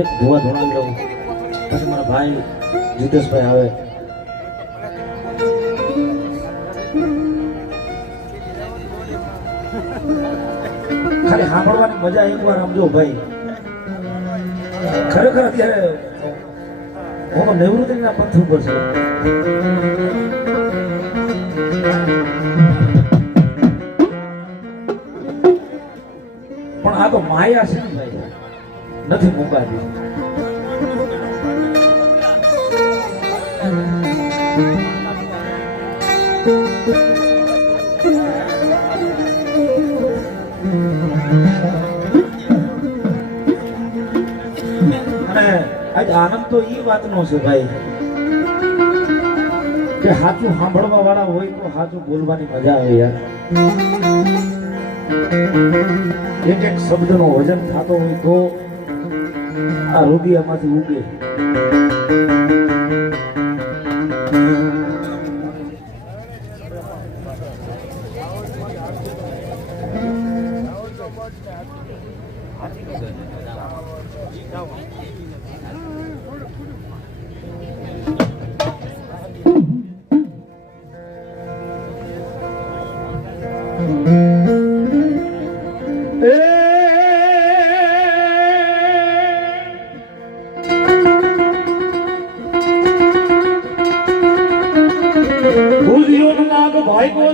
એક ધોવા ધોણાવી લઉં પછી મારા ભાઈ જીતેશભાઈ આવે. ખાલી સાંભળવાની મજા એકવાર આમ જો ભાઈ. ખરેખર અત્યારે હું નિવૃત્તિના પથ ઉપર છું. પણ આ તો માયા છે. નથી મુકાતી. આજ આનંદ તો ઈ વાતનો છે ભાઈ. કે સાચું સાંભળવા વાળા હોય તો સાચું બોલવાની મજા આવે યાર. એક એક શબ્દનો વજન થતો હોય તો આ હૃદયમાંથી ઉગે.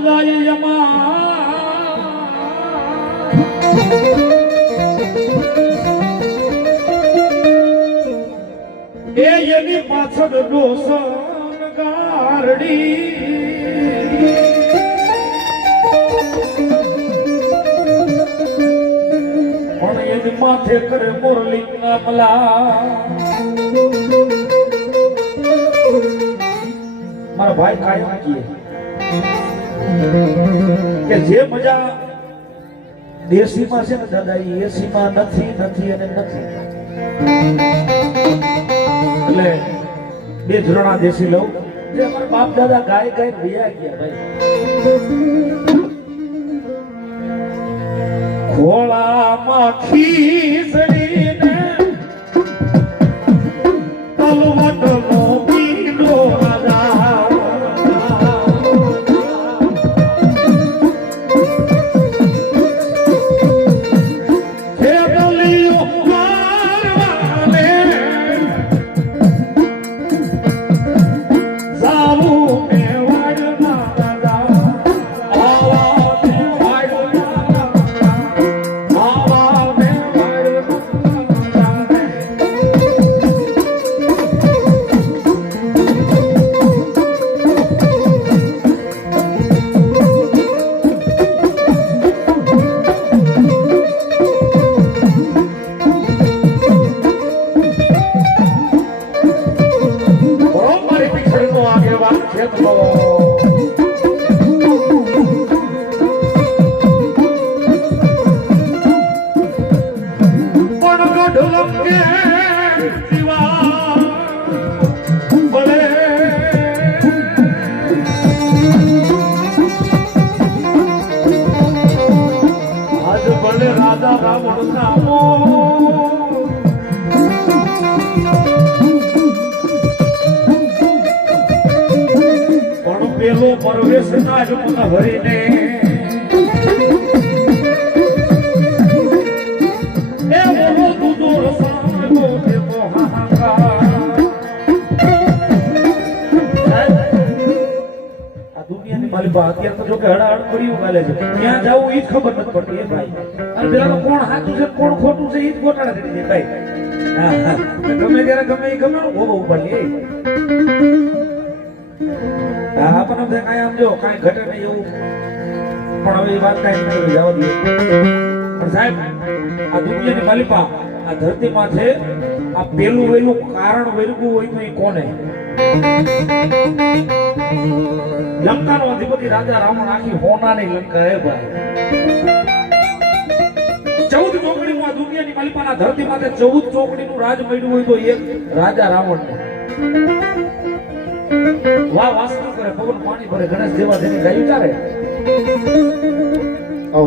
જાય યમા. એ એની પાછળ ડોસન ગારડી પણ એની માથે કરે મુરલી ના મલા મારા ભાઈ કાયમ કીએ. કે જે મજા દેશીમાં છે ને દાદા, એ એસીમાં નથી નથી અને નથી. એટલે બે ધોરણા દેશી લઉં. જે અમારા બાપ દાદા ગાય ગાય ભૈયા ગયા ભાઈ. ખોળામાં ખીસડીને ગમે ત્યારે ગમે એ ગમે ભોગવ ઉપાડી એ હા આપણને થાય કાંઈ આમ જો, કાંઈ ઘટે નહીં એવું. પણ હવે એ વાત કાંઈ નહીં જવા દે પણ સાહેબ, આ દુનિયાની માલિકા, આ ધરતી માથે આ પેલું વેલું કારણ વેરગું હોય તો એ કોને? લંકાનો અધિપતિ રાજા રાવણ આખી હોનાની લંકા હે ભાઈ. ચૌદ ચોકડીનું આ દુનિયાની માલિકાના ધરતી માટે ચૌદ ચોકડીનું રાજ મળ્યું હોય તો એક રાજા રાવણ વાહ, વાસ્તુ કરે, પવન, પાણી ભરે, ગણેશ જેવા જેની ગાયું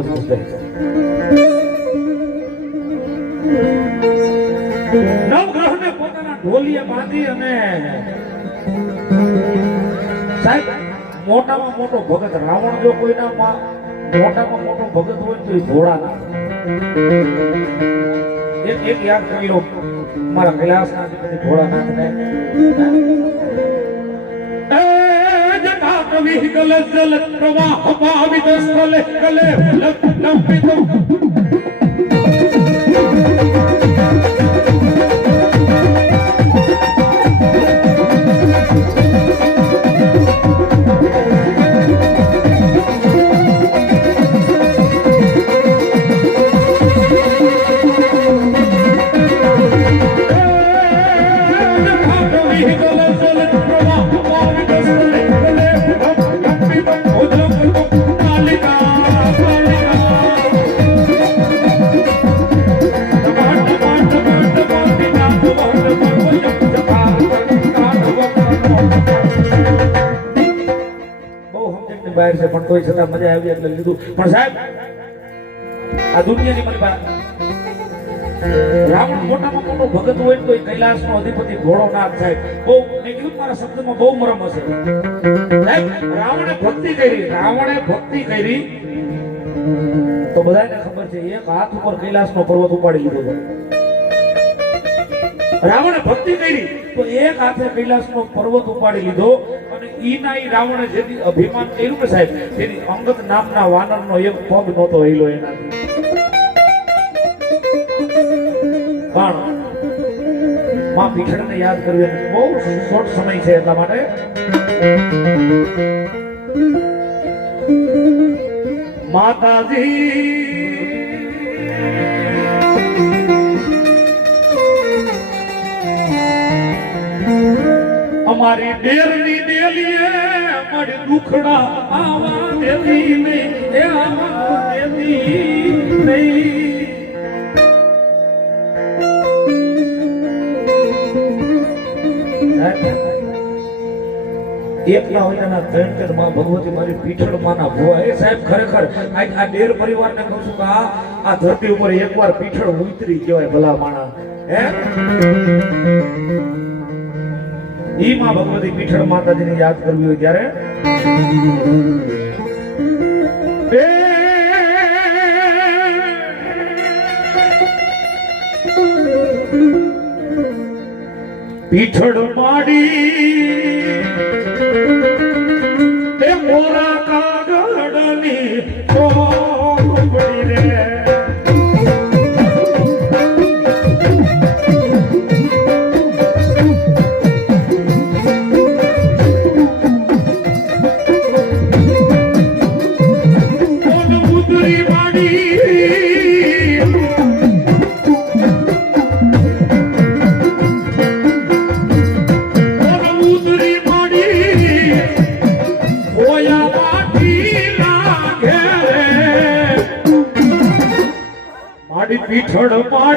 જીતેશભાઈ નવ ઢોલીએ બાંધી અને સાહેબ, મોટામાં મોટો ભગત રાવણ જો કોઈના મોટામાં મોટો ભગત હોય તો એ ભોળાનાથ એક મારા કૈલાસના એ જટાટ જલ પ્રવાહ પાવિત સ્થલે કલે લંબિત બહાર છે, પણ કોઈ છતાં મજા આવી એટલે લીધું. પણ સાહેબ, આ દુનિયાની મને રાવણ મોટામાં મોટો ભગત હોય તો કૈલાસ નો અધિપતિ ભોળોનાથ સાહેબ બહુ મેં કીધું મારા શબ્દમાં બહુ મરમ હશે. રાવણે ભક્તિ કરી, રાવણે ભક્તિ કરી. તો બધાને ખબર છે, એક હાથ ઉપર કૈલાસનો પર્વત ઉપાડી લીધો રાવણે ભક્તિ કરી. તો એક હાથે કૈલાસનો પર્વત ઉપાડી લીધો અને ઈના ઈ રાવણે જેથી અભિમાન કર્યું ને સાહેબ, તેની અંગત નામના વાનરનો એક પગ નહોતો હેલો એનાથી પણ માં પીઠળને યાદ કરવી બહુ શોર્ટ સમય છે એટલા માટે. માતાજી. અમારી ડેરની ડેલીએ અમારી દુખડા આવા દેવી નહીં એ આવા દેવી નહીં ભગવતી મારી પીઠળ માના ભુવા. એ સાહેબ ખરેખર આ ડેર પરિવારને કહું છું કે આ ધરતી ઉપર એકવાર પીઠળ ઉતરી કહેવાય ભલા માણા હે? ઈ માં ભગવતી પીઠળ માતાજીને યાદ કરવી હોય ત્યારે? પીઠળ માડી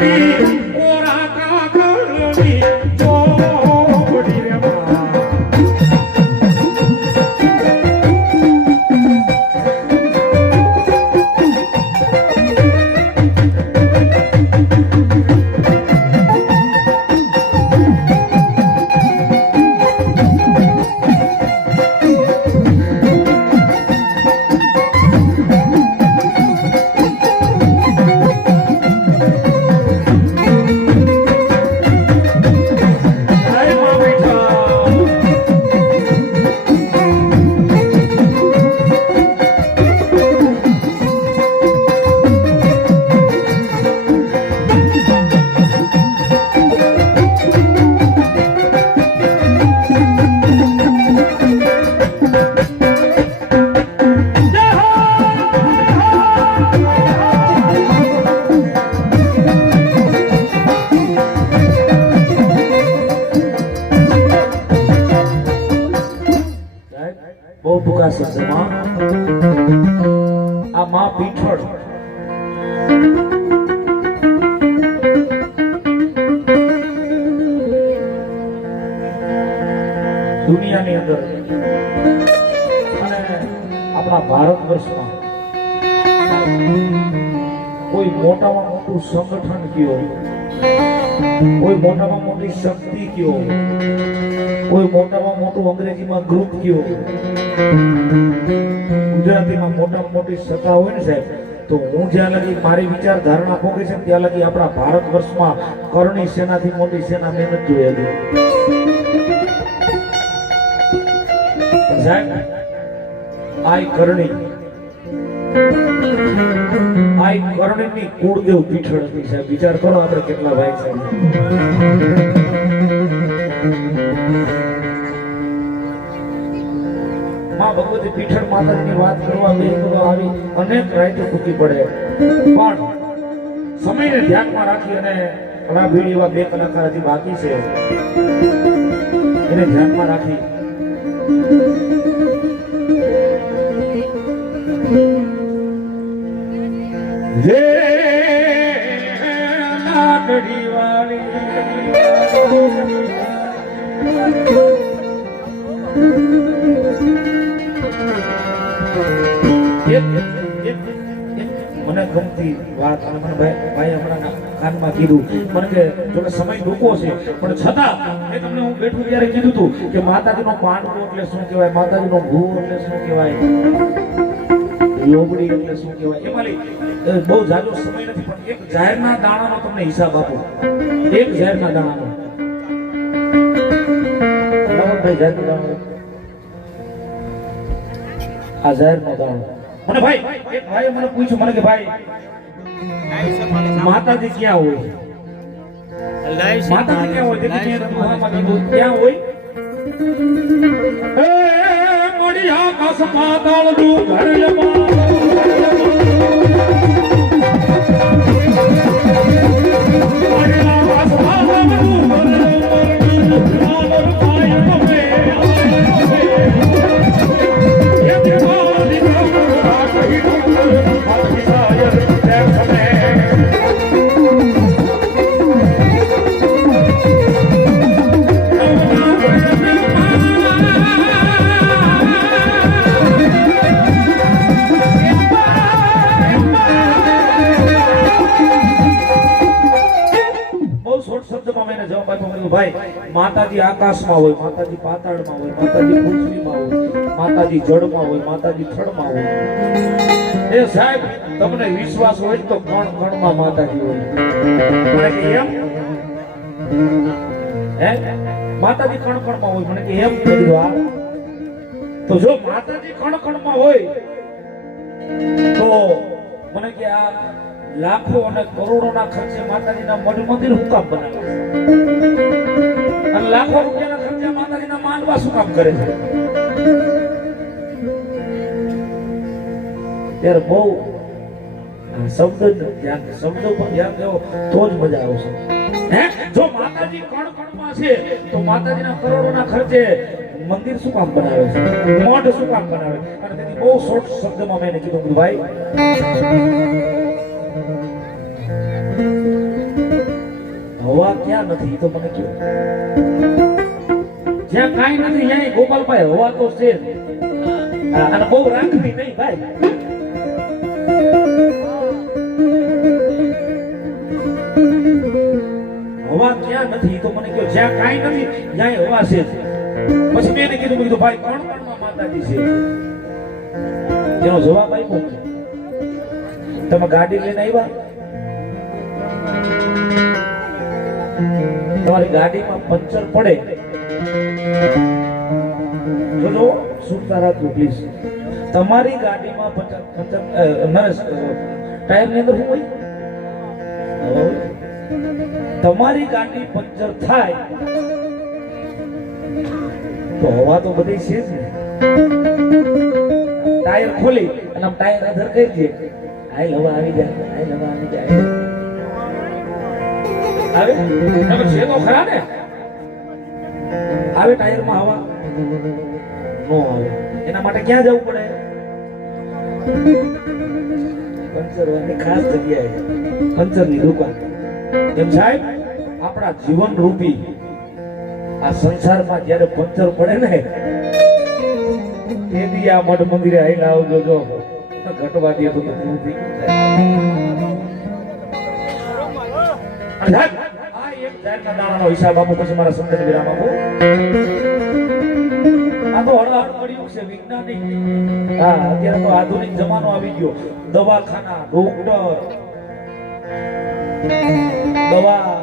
પીઠળ મોટામાં મોટી શક્તિ કયો કોઈ મોટામાં મોટું અંગ્રેજીમાં ગ્રુપ કયો ગુજરાતીમાં મોટામાં મોટી સત્તા હોય ને સાહેબ, તો હું જ્યાં લગી મારી વિચાર ધારણા પોકે છે ત્યાં લગી આપણા ભારત વર્ષમાં કરણી સેનાથી મોટી સેના મેં નથી પણ સાહેબ, આ કરણી. આ ઈ કરણીની કુળદેવ પીઠળ હતી સાહેબ. વિચાર કરો આપણે કેટલા ભાઈ સાહેબ. માં ભગવતી પીઠળ માતાજીની વાત કરવા બે તો આવી અનેક રાઈતો ટૂંકી પડે. પણ સમયને ધ્યાનમાં રાખી અને ઘણા ભીડ એવા બે કલાકાર હજી બાકી છે. એને ધ્યાનમાં રાખી મને ગમતી વાત અને મને ભાઈ ભાઈ હમણાં કાનમાં કીધું. મને કે જોકે સમય ટૂંકો છે, પણ છતાં મેં તમને હું બેઠું ત્યારે કીધું હતું કે માતાજીનો પાંડવો એટલે શું કહેવાય? માતાજીનો ભૂ એટલે શું કહેવાય? લોબડી એટલે શું કહેવાય? એમાં બહુ જાજો સમય નથી, પણ એક જાહેરના દાણાનો તમને હિસાબ આપો. એક જાહેરના દાણાનો. માતાજી ક્યાં હોય? માતાજી ક્યાં હોય? ક્યાં હોય? પાતાળનું ઘર આકાશમાં હોય, માતાજી પાતાળમાં હોય, માતાજી પૃથ્વીમાં હોય, માતાજી જળમાં હોય, માતાજી થળમાં હોય. એ સાહેબ, તમને વિશ્વાસ હોય તો કણ કણમાં માતાજી હોય. હે? માતાજી કણ કણમાં હોય, મને કે એમ મેં આ. તો જો માતાજી કણ કણમાં હોય, તો મને કે આ લાખો અને કરોડોના ખર્ચે માતાજીના મઢ મંદિર હું કામ બનાવે અને લાખો રૂપિયાના ખર્ચે માતાજીના માંડવા શું કામ કરે છે? ત્યારે બહુ શબ્દ ધ્યાન શબ્દો પર ધ્યાન દેવો તો જ મજા આવશે હે? જો માતાજી કણ કણમાં છે તો માતાજીના કરોડોના ખર્ચે મંદિર શું કામ બનાવે છે? મઠ શું કામ બનાવે? અને તેથી બહુ શોર્ટ શબ્દમાં મેં કીધું, ભાઈ હવા ક્યાં નથી તો મને કહો જ્યાં કાંઈ નથી ત્યાં ગોપાલભાઈ હવા તો છે અને બહુ રાખવી નહીં ભાઈ. હવા ક્યાં નથી તો મને કહો જ્યાં કાંઈ નથી ત્યાં હવા છે પછી મેં એને કીધું કીધું, ભાઈ, કોણ કોણમાં માતાજી છે? એનો જવાબ આપ્યો. તમે ગાડી લઈને આવ્યા? તમારી ગાડીમાં પંચર પડે. જોજો સુનતા તું પ્લીઝ તમારી ગાડીમાં નરેશ ટાયરની અંદર શું હોય? તમારી ગાડી પંચર થાય તો હવા તો બધી છે જ ને. ટાયર ખોલી અને આમ ટાયર અધર કરી દે. આઈ હવા આવી જાય આઈ હવા આવી જાય. આવે? તમે છે તો ખરા ને? આવે ટાયરમાં હવા? નો આવે. એના માટે ક્યાં જવું પડે? પંચર વાળી ખાસ જગ્યાએ, પંચરની દુકાન. એમ સાહેબ, આપણા જીવન રૂપી, આ સંસારમાં જ્યારે પંચર પડે ને, તે બી આ મઠ મંદિરે આવીને આવજો જો. ઘટવા દે તો થઈ ગયું અને દાણાનો આ તો હળહળ પડ્યું છે, વૈજ્ઞાનિક. હા, અત્યારે તો આધુનિક જમાનો આવી ગયો. દવાખાના, ડોક્ટર. દવા.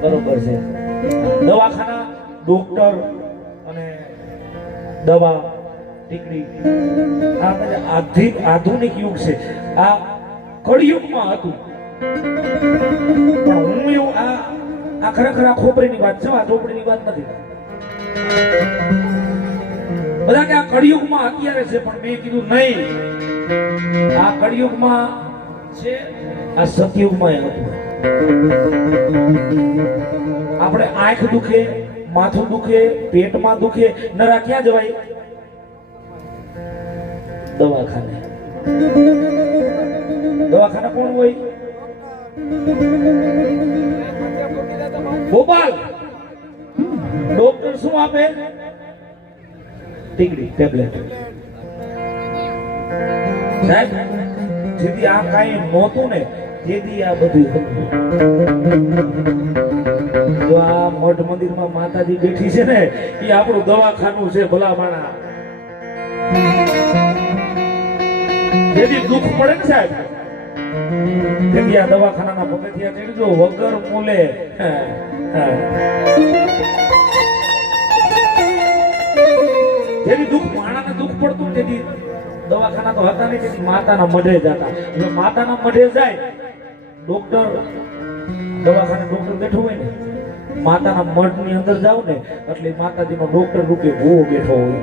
બરોબર છે. દવાખાના, ડોક્ટર અને દવા આધુનિક યુગ છે. આ કળિયુગમાં હતું. આપણે આંખ દુખે માથું દુખે પેટમાં દુખે નરા ક્યાં જવાય? દવાખાને. દવાખાના કોણ હોય? ગોપાલ, ડોક્ટર શું આપે? ટીકડી, ટેબ્લેટ. સાહેબ, જેથી આ કાંઈ નહોતું ને, તેથી આ બધું જો આ મઠ મંદિરમાં માતાજી બેઠી છે ને, એ આપણું દવાખાનું છે ભલા જેથી દુઃખ પડે ને સાહેબ. આ દવાખાનાના પગથિયા ચડજો, વગર મૂલે. માતાના મઢે જતા એટલે માતાના મઢે જાય ડોક્ટર ડોક્ટર બેઠો હોય ને, માતાના મઢની અંદર જાવ ને, એટલે માતાજીનો ડોક્ટર રૂપે ભૂવો બેઠો હોય.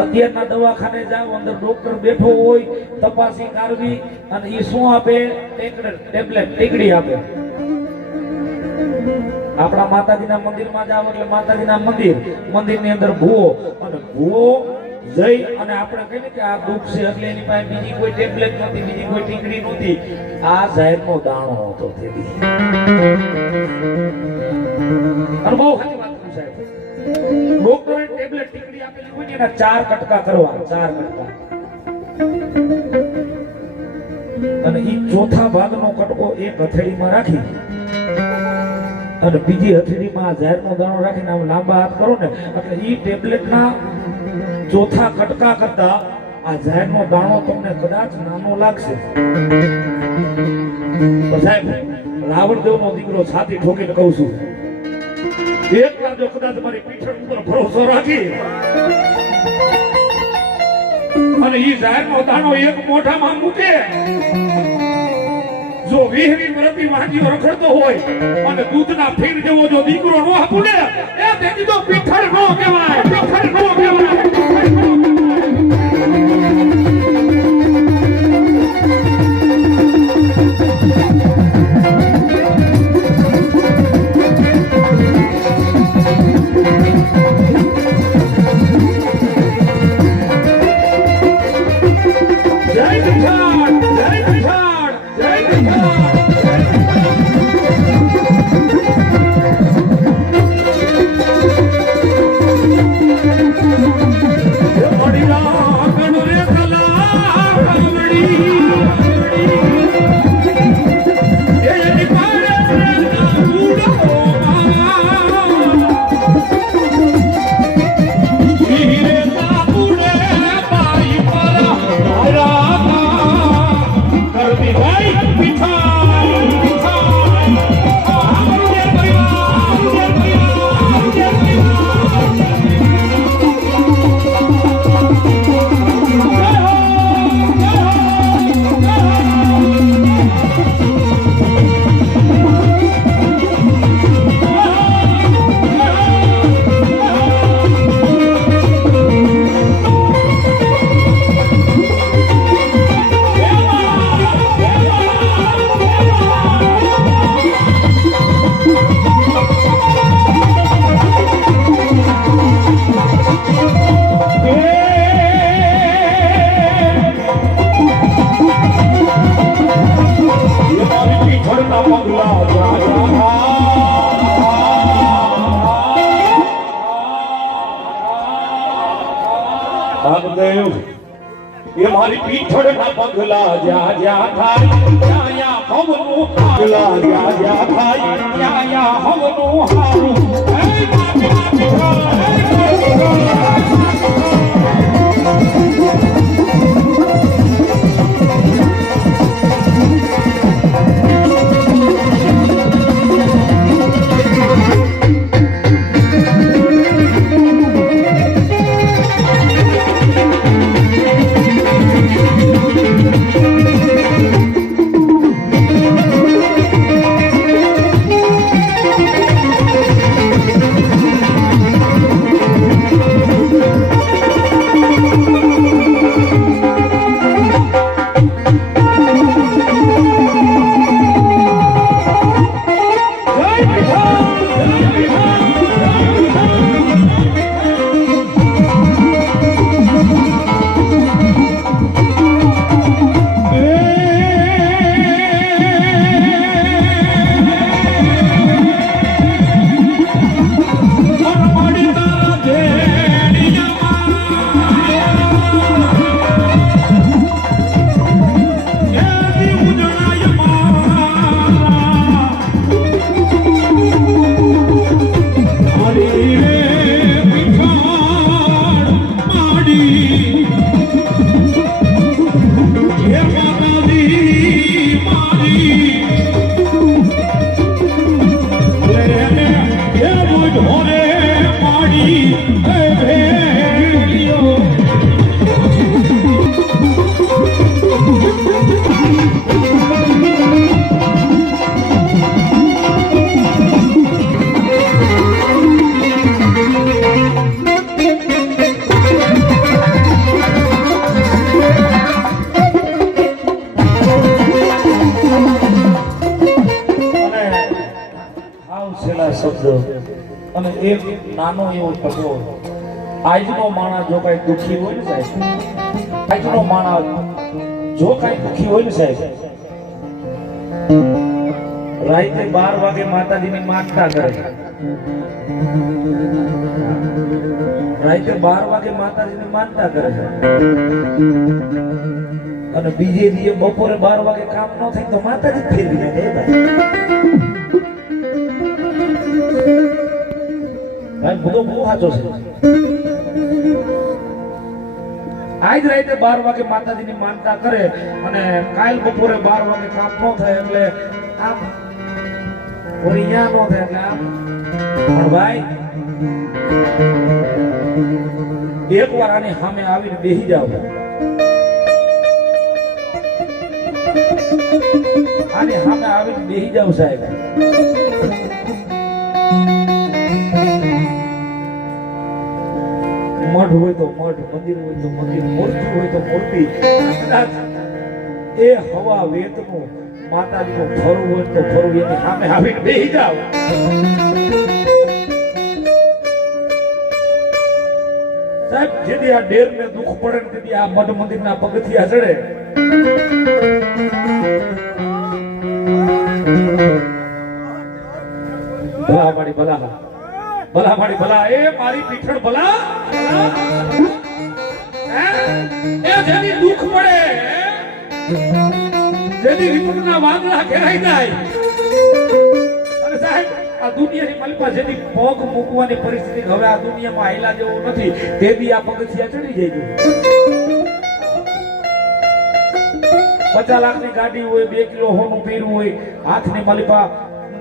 અત્યારના દવાખાને જાવ અંદર ડોક્ટર બેઠો હોય, તપાસી કરવી અને એ શું આપે? ટેબ્લેટ, ટીકડી આપે. આપણા માતાજીના મંદિરમાં જાવ એટલે માતાજીના મંદિર, મંદિરની અંદર ભૂવો, અને ભૂવો જઈ અને આપણે કહીએ કે આ દુઃખ છે એટલે એની પાસે બીજી કોઈ ટેબ્લેટ નથી બીજી કોઈ ટીકડી નથી આ જાહેરનો દાણો હતો તે અને બહુ સાચી એના ચાર કટકા કરવા ચાર કટકા. અને ઈ ચોથા ભાગનો કટકો એક હથેળીમાં રાખી. અને બીજી હથેળીમાં ઝાડનો દાણો રાખીને આમ લાંબા હાથ કરો ને, એટલે ઈ ટેબ્લેટના ચોથા કટકા કરતા આ ઝાડનો દાણો તમને કદાચ નાનો લાગશે. સાહેબ, રાવણદેવનો દીકરો છાતી ઠોકીને કહું છું અને ઈ ઝાડનો દાણો એક મોઢામાં મૂકે. જો વિહરી વરતી વાંજીઓ રખડતો હોય અને દૂધના ફીણ જેવો જો દીકરો નો આપું ને, એ તેથી તો પીઠળ નો કહેવાય. પીઠળ નો કહેવાય. રામદેવ એ મારી પીઠળના પગલા જ્યાં જ્યાં થાય ત્યાં ત્યાં હવનું પગલા જ્યાં જ્યાં થાય ત્યાં ત્યાં હવનું હારું. હે મારી પીઠળ, નાનો એવો ટકો આજનો માણસ જો કઈ દુઃખી હોય ને સાહેબ, આજનો માણસ જો કઈ દુઃખી હોય ને સાહેબ, રાતે બાર વાગે માતાજીની માગતા કરે. રાતે બાર વાગે માતાજીને માનતા કરે છે અને બીજે દિવસે બપોરે બાર વાગે કામ ન થાય તો માતાજી ફેરવી નાખે બધો બહુ સાચો છે આજ રાતે બાર વાગે માતાજીની માનતા કરે અને કાલ બપોરે બાર વાગે કામ ન થાય એટલે આમ ઓરિયા ન થાય એટલે આમ પણ ભાઈ એક વાર આની સામે આવીને બેસી જાવ આની સામે આવીને બેસી જાવ સાહેબ મઠ હોય તો મઠ મંદિર હોય તો મંદિર, મૂર્તિ હોય તો મૂર્તિ. એ હવા વેતનું માતાજીનું ફરવું હોય તો ફરવું એની સામે આવીને બેસી જાવ સાહેબ, જેથી આ ડેર ને દુઃખ પડે ને તેથી આ મઠ મંદિર ના પગથિયા ચડે. ભલા મારી ભલા ભલા એ મારી પીઠળ ભલા? એ જેની દુઃખ પડે, જેની વિપુલના વાંદરા ઘેરાઈ જાય. અને સાહેબ, આ દુનિયાની મલપા જેની પગ મૂકવાની પરિસ્થિતિ હવે આ દુનિયામાં આયલા જેવો નથી, તે બી આ પગથિયા ચડી જાય પચાસ લાખની ગાડી હોય, બે કિલો હોનું પીરું હોય, હાથની માલિપા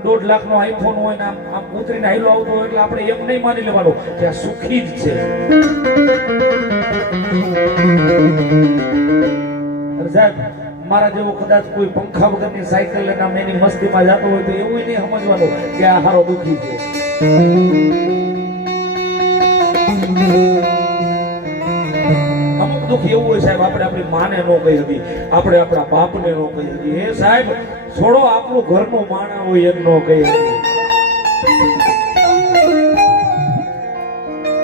દોઢ લાખ નો આઈફોન હોય ને આમ આમ ઉતરીને હાઈલો આવતો હોય એટલે આપણે એમ નહીં માની લેવાનું કે આ સુખી જ છે. મારા જેવો કદાચ કોઈ પંખા વગરની સાયકલ લઈને આમ એની મસ્તીમાં જતો હોય તો એવું નહીં સમજવાનું કે આ હારો દુખી છે. અમુક દુઃખ એવું હોય સાહેબ, આપણે આપણી માને ન કહી હતી આપણે આપણા બાપને ન કહી હતી હે સાહેબ છોડો, આપણું ઘરનું માણા હોય એમ ન કહી.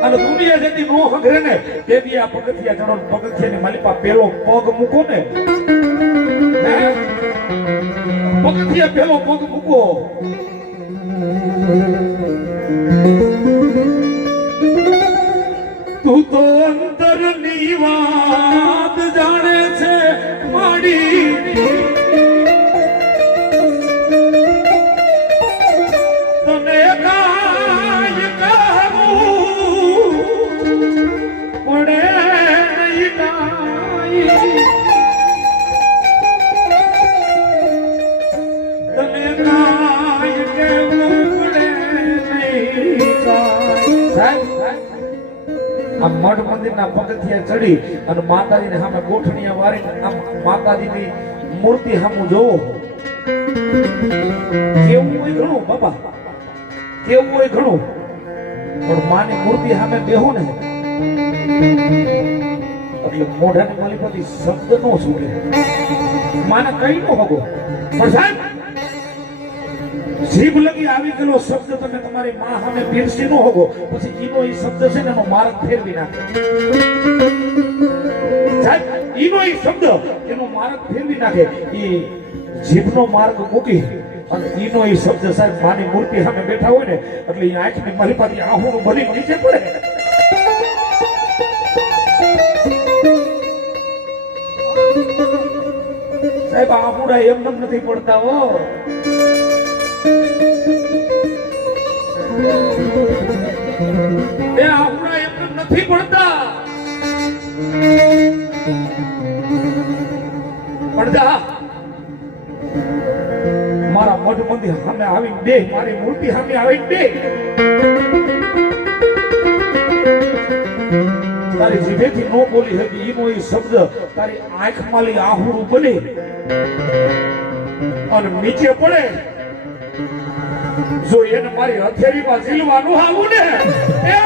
અને દુનિયા જેથી નો હગરે ને તેથી આ પગથિયા ચડો પગથિયા ની માલિપા પેલો પગ મૂકો ને? પગથિયા પેલો પગ મૂકો. તું તો અંતરની વાત ચડી અને માતાજીને સામે ગોઠણીયા વારી આમ માતાજીની મૂર્તિ સામું જોવો. કેવું હોય ઘણું બાપા? કેવું હોય ઘણું? પણ માની મૂર્તિ સામે બેહું ને. એટલે મોઢાની માલિપતિ શબ્દ નો છૂટે. માને કઈ નો હગો. પણ સાહેબ જીભ લગી આવી ગયેલો શબ્દ તમે તમારી માં સામે પીરસી નો હોગો. પછી ઈનો એ શબ્દ છે ને એનો માર્ગ ફેરવી નાખે. ઈનો એ શબ્દ એનો માર્ગ ફેરવી નાખે. એ જીભનો માર્ગ મૂકી અને ઈનો એ શબ્દ સાહેબ માની મૂર્તિ સામે બેઠા હોય ને, એટલે એ આંખની માલિપાથી આહુનું ભરી નીચે પડે. સાહેબ, આહુડા એમ નથી પડતા હો. મારા મઢ મંદિર સામે આવી બે, મારી મૂર્તિ સામે આવી બે. તારી જીભેથી નો બોલી હતી એનો એ શબ્દ તારી આંખ માલી આહુરું બની અને નીચે પડે. જો એને મારી હથેરીમાં ઝીલવાનું આવું ને એ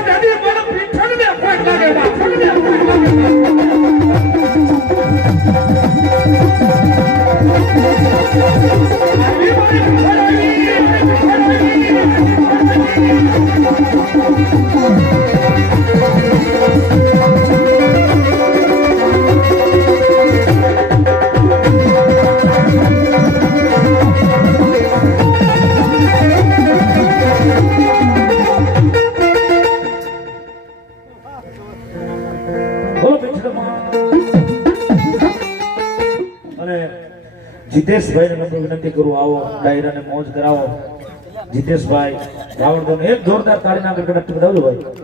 ડાયરાને મોજ કરાવો. જીતેશભાઈ રાવણભાઈ એક જોરદાર તાળીના આગળ કડક ભાઈ.